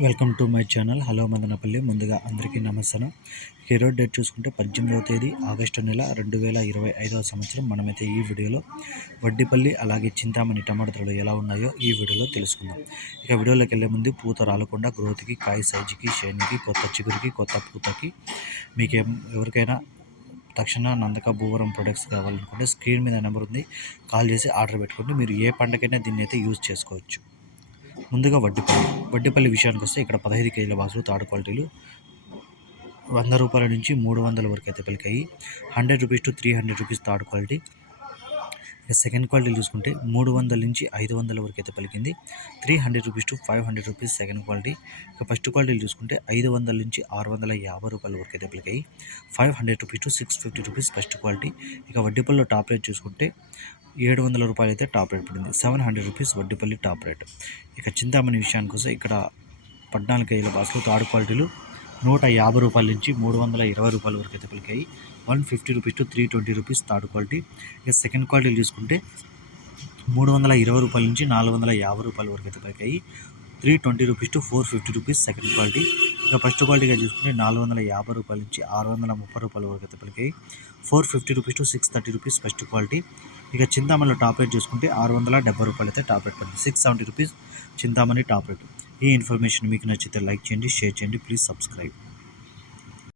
Welcome to my channel. Hello Madanapalle. ముందుగా అందరికీ నమస్కారం. ఈరోజు డేట్ చూసుకుంటే పద్దెనిమిదవ తేదీ ఆగస్టు నెల రెండు వేల ఇరవై ఐదవ సంవత్సరం. మనమైతే ఈ వీడియోలో వడ్డీపల్లి అలాగే చింతామణి టమాటాలు ఎలా ఉన్నాయో ఈ వీడియోలో తెలుసుకుందాం. ఇక వీడియోలోకి వెళ్ళే ముందు పూత రాలకుండా గ్రోత్కి కాయ సైజుకి షేన్కి కొత్త చిగురికి కొత్త పూతకి మీకేం ఎవరికైనా తక్షణ నందక భూవరం ప్రొడక్ట్స్ కావాలనుకుంటే స్క్రీన్ మీద నెంబర్ ఉంది. కాల్ చేసి ఆర్డర్ పెట్టుకోండి. మీరు ఏ పండగైనా దీన్ని అయితే యూజ్ చేసుకోవచ్చు. ముందుగా వడ్డిపల్లి వడ్డిపల్లి విషయానికి వస్తే ఇక్కడ పదహైదు కేజీల బాక్సులు థర్డ్ క్వాలిటీలు వంద రూపాయల నుంచి మూడు వందల వరకు అయితే పలికాయి. Hundred rupees to three hundred rupees third quality. ఇక సెకండ్ క్వాలిటీ చూసుకుంటే మూడు వందల నుంచి ఐదు వందల వరకు అయితే పలికింది. Three hundred rupees to five hundred rupees second quality. ఇక ఫస్ట్ క్వాలిటీ చూసుకుంటే ఐదు వందల నుంచి ఆరు వందల యాభై రూపాయల వరకు అయితే పలికాయి. Five hundred rupees to six fifty rupees first quality. ఇక వడ్డీపల్లిలో టాప్ రేట్ చూసుకుంటే ఏడు వందల రూపాయలు అయితే టాప్ రేట్ పడింది. Seven hundred rupees Vaddipalli top rate. ఇక చింతామణి విషయానికి వస్తే ఇక్కడ పద్నాలుగు కేజీల బాసులు థర్డ్ క్వాలిటీలు నూట యాభై రూపాయల నుంచి మూడు వందల ఇరవై రూపాయల వరకు అయితే పలికాయి. One fifty rupees to three twenty rupees third quality. ఇక సెకండ్ క్వాలిటీ చూసుకుంటే మూడు వందల ఇరవై రూపాయల నుంచి నాలుగు వందల యాభై రూపాయల వరకు అయితే పలికాయి. Three twenty rupees to four fifty rupees second quality. ఇక ఫస్ట్ క్వాలిటీగా చూసుకుంటే నాలుగు వందల యాభై రూపాయల నుంచి ఆరు వందల ముప్పై రూపాయల వరకు అయితే పలికాయి. Four fifty rupees to six thirty rupees first quality. ఇక చింతామణిలో టాప్ రేట్ చూసుకుంటే ఆరు వందల డెబ్బై రూపాయలు అయితే టాప్ రేట్ పడింది. Six seventy rupees Chintamani top rate. ఈ ఇన్ఫర్మేషన్ మీకు నచ్చితే లైక్ చేయండి షేర్ చేయండి ప్లీజ్ సబ్స్క్రైబ్.